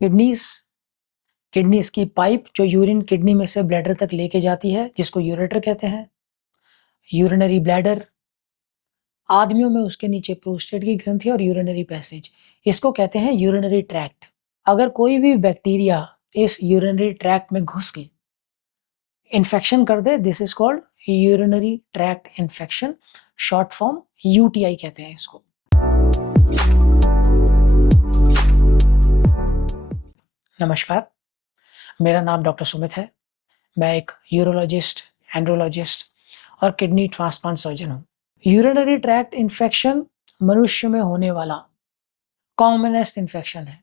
Kidneys, kidneys की pipe जो urine kidney में से ब्लैडर तक लेके जाती है, जिसको यूरेटर कहते हैं। यूरिनरी ब्लैडर, आदमियों में उसके नीचे प्रोस्टेट की ग्रंथि और यूरिनरी पैसेज, इसको कहते हैं यूरिनरी ट्रैक्ट। अगर कोई भी बैक्टीरिया इस यूरिनरी ट्रैक्ट में घुस के इन्फेक्शन कर दे, this is called urinary tract infection, short form UTI कहते हैं इसको। नमस्कार, मेरा नाम डॉक्टर सुमित है। मैं एक यूरोलॉजिस्ट, एंड्रोलॉजिस्ट और किडनी ट्रांसप्लांट सर्जन हूँ। यूरिनरी ट्रैक्ट इन्फेक्शन मनुष्य में होने वाला कॉमनेस्ट इन्फेक्शन है।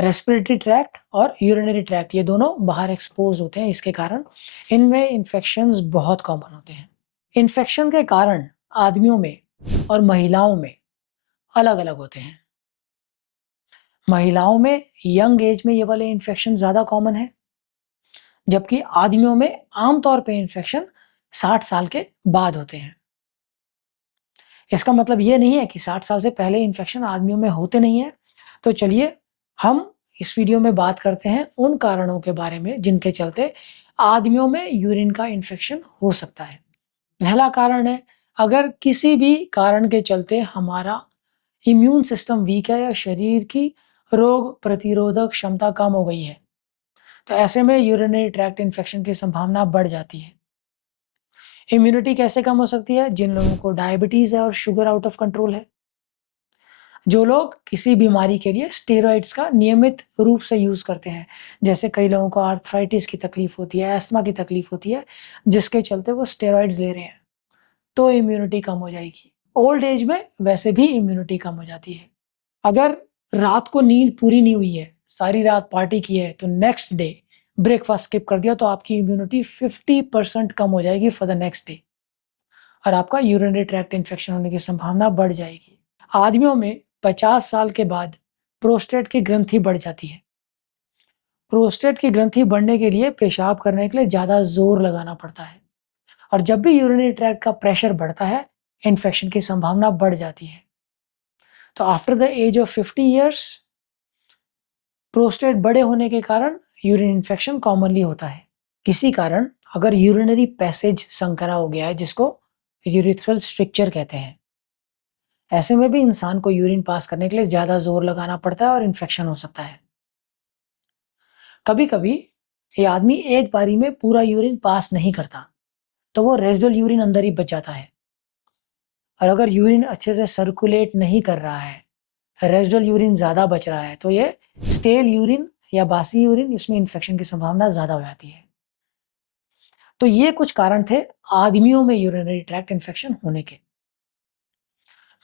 रेस्पिरेटरी ट्रैक्ट और यूरिनरी ट्रैक्ट ये दोनों बाहर एक्सपोज होते हैं, इसके कारण इनमें इन्फेक्शंस बहुत कॉमन होते हैं। इन्फेक्शन के कारण आदमियों में और महिलाओं में अलग अलग होते हैं। महिलाओं में यंग एज में ये वाले इन्फेक्शन ज़्यादा कॉमन है, जबकि आदमियों में आमतौर पे इन्फेक्शन 60 साल के बाद होते हैं। इसका मतलब ये नहीं है कि 60 साल से पहले इन्फेक्शन आदमियों में होते नहीं है। तो चलिए हम इस वीडियो में बात करते हैं उन कारणों के बारे में जिनके चलते आदमियों में यूरिन का इन्फेक्शन हो सकता है। पहला कारण है, अगर किसी भी कारण के चलते हमारा इम्यून सिस्टम वीक है या शरीर की रोग प्रतिरोधक क्षमता कम हो गई है, तो ऐसे में यूरिनरी ट्रैक्ट इन्फेक्शन की संभावना बढ़ जाती है। इम्यूनिटी कैसे कम हो सकती है? जिन लोगों को डायबिटीज है और शुगर आउट ऑफ कंट्रोल है, जो लोग किसी बीमारी के लिए स्टेरॉइड्स का नियमित रूप से यूज करते हैं, जैसे कई लोगों को आर्थराइटिस की तकलीफ होती है, एस्थमा की तकलीफ होती है, जिसके चलते वो स्टेरॉइड्स ले रहे हैं, तो इम्यूनिटी कम हो जाएगी। ओल्ड एज में वैसे भी इम्यूनिटी कम हो जाती है। अगर रात को नींद पूरी नहीं हुई है, सारी रात पार्टी की है, तो नेक्स्ट डे ब्रेकफास्ट स्किप कर दिया, तो आपकी इम्यूनिटी 50% कम हो जाएगी फॉर द नेक्स्ट डे, और आपका यूरिनरी ट्रैक्ट इन्फेक्शन होने की संभावना बढ़ जाएगी। आदमियों में 50 साल के बाद प्रोस्टेट की ग्रंथि बढ़ जाती है। प्रोस्टेट की ग्रंथि बढ़ने के लिए पेशाब करने के लिए ज़्यादा जोर लगाना पड़ता है, और जब भी यूरिनरी ट्रैक्ट का प्रेशर बढ़ता है, इन्फेक्शन की संभावना बढ़ जाती है। तो after the age of 50 years prostate बड़े होने के कारण यूरिन इन्फेक्शन कॉमनली होता है। किसी कारण अगर यूरिनरी पैसेज संकरा हो गया है, जिसको यूरिथ्रल स्ट्रिक्चर कहते हैं, ऐसे में भी इंसान को यूरिन पास करने के लिए ज़्यादा जोर लगाना पड़ता है और इन्फेक्शन हो सकता है। कभी कभी ये आदमी एक बारी में पूरा यूरिन पास नहीं करता, तो वो रेजिडुअल यूरिन अंदर ही बच जाता है। और अगर यूरिन अच्छे से सर्कुलेट नहीं कर रहा है, रेजिडुअल यूरिन ज़्यादा बच रहा है, तो ये स्टेल यूरिन या बासी यूरिन, इसमें इन्फेक्शन की संभावना ज़्यादा हो जाती है। तो ये कुछ कारण थे आदमियों में यूरिनरी ट्रैक्ट इन्फेक्शन होने के।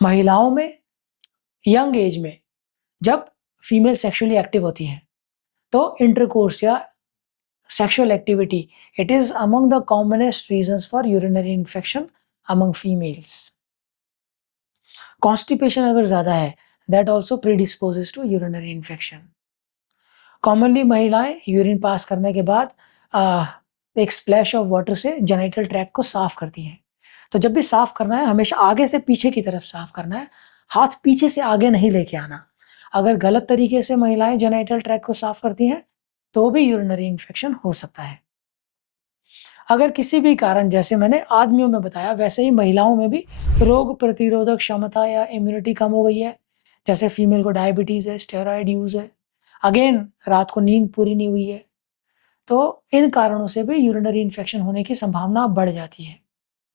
महिलाओं में यंग एज में जब फीमेल सेक्सुअली एक्टिव होती हैं, तो इंटरकोर्स या sexual activity, it is among the commonest reasons for urinary infection among females. Constipation अगर ज़्यादा है, that also predisposes to urinary infection. Commonly महिलाएं यूरिन पास करने के बाद एक स्प्लैश ऑफ वाटर से जेनिटल ट्रैक्ट को साफ करती हैं। तो जब भी साफ करना है, हमेशा आगे से पीछे की तरफ साफ करना है, हाथ पीछे से आगे नहीं लेके आना। अगर गलत तरीके से महिलाएं जेनिटल ट्रैक्ट को साफ करती हैं, तो भी यूरिनरी इन्फेक्शन हो सकता है। अगर किसी भी कारण, जैसे मैंने आदमियों में बताया, वैसे ही महिलाओं में भी रोग प्रतिरोधक क्षमता या इम्यूनिटी कम हो गई है, जैसे फीमेल को डायबिटीज है, स्टेरॉइड यूज है, अगेन रात को नींद पूरी नहीं हुई है, तो इन कारणों से भी यूरिनरी इन्फेक्शन होने की संभावना बढ़ जाती है।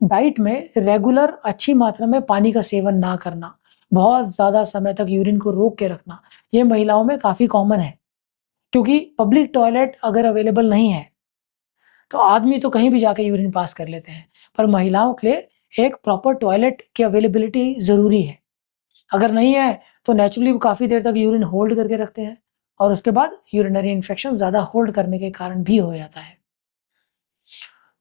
डाइट में रेगुलर अच्छी मात्रा में पानी का सेवन ना करना, बहुत ज़्यादा समय तक यूरिन को रोक के रखना, ये महिलाओं में काफ़ी कॉमन है, क्योंकि पब्लिक टॉयलेट अगर अवेलेबल नहीं है, तो आदमी तो कहीं भी जाके यूरिन पास कर लेते हैं, पर महिलाओं के लिए एक प्रॉपर टॉयलेट की अवेलेबिलिटी ज़रूरी है। अगर नहीं है, तो नेचुरली वो काफ़ी देर तक यूरिन होल्ड करके रखते हैं, और उसके बाद यूरिनरी इन्फेक्शन ज़्यादा होल्ड करने के कारण भी हो जाता है।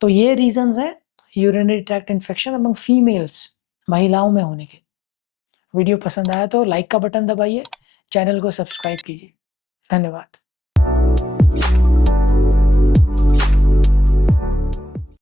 तो ये रीजंस हैं urinary tract infection among females, महिलाओं में होने के। वीडियो पसंद आया तो लाइक का बटन दबाइए, चैनल को सब्सक्राइब कीजिए। धन्यवाद।